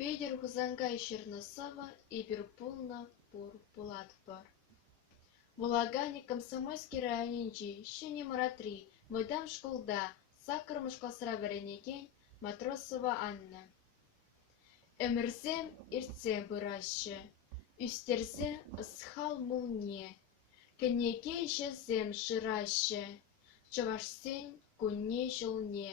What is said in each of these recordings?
Педер хузангай Черносова и Берпулна пур пулатпар. Вулагане комсомольский районинчи, щени маратри, выдам школда, сакырмышка сраберенекен, Матросова Анна. Өмірсем иртсе бұрашы, үстерсе ысхал мулне, кенеке шезем шырашы, чывашсен күнне жылне.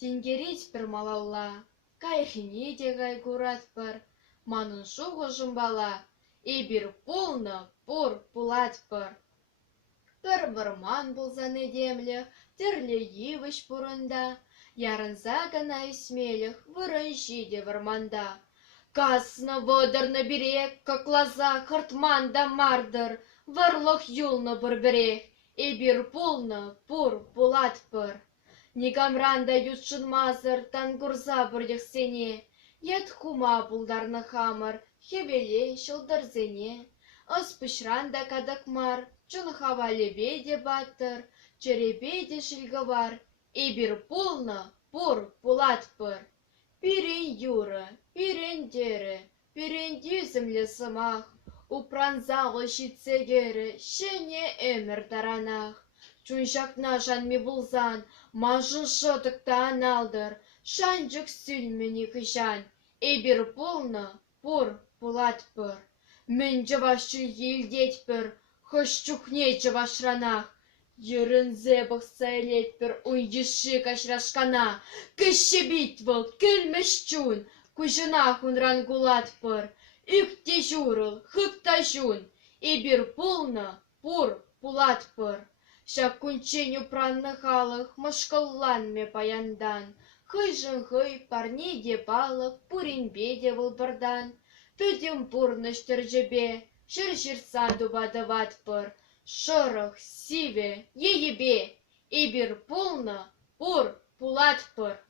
Тенгерить бір малалла, кайхине дегай куратпар, манын шуғы жымбала, и бір полна пур пулатпар. Бір бұрман болзаны демлі, тірлі евіш бұрында, ярынса гана исмелих, вырын жиде варманда. Касно водырны берег, как лоза хартманда мардыр, варлох юлны бір берег, и бір полна пур пулатпар. Негамранда ютшын мазыр, тангурза бірдік сене, ет хума бұлдарны хамыр, хебеле шылдырзене. Ыспышранда кадакмар, чун хавалебе де баттыр, черебе де шілгі бар, и бір полна пур пулатпыр. Пирен юры, пирен дері, пирен дюзімлі сымақ, упранзағы шитсегері, шене өмір таранақ. Чуншакна жанми булзан, мажын шотыктан алдыр, шанжық сүлмені кышан, и бір полна пур пулатпыр. Мен жывашы елдетпір, хош чухне жывашранақ, ерінзе бұқса елетпір, уйдеші кашрашкана, кіші битвыл, күлміш чун, күжінақ унран гулатпыр, үкте журыл, хыкта жун, и бір полна пур пулатпыр. Шак күнченю пранны халық, мышқылланме паяндан, хыжын хый парне де балық, пуринбе де вылбырдан, түдім пурныш түржібе, шыр-шырса дубадыватпыр, шырық, сиве, ейебе, и бір полна пур пулатпыр.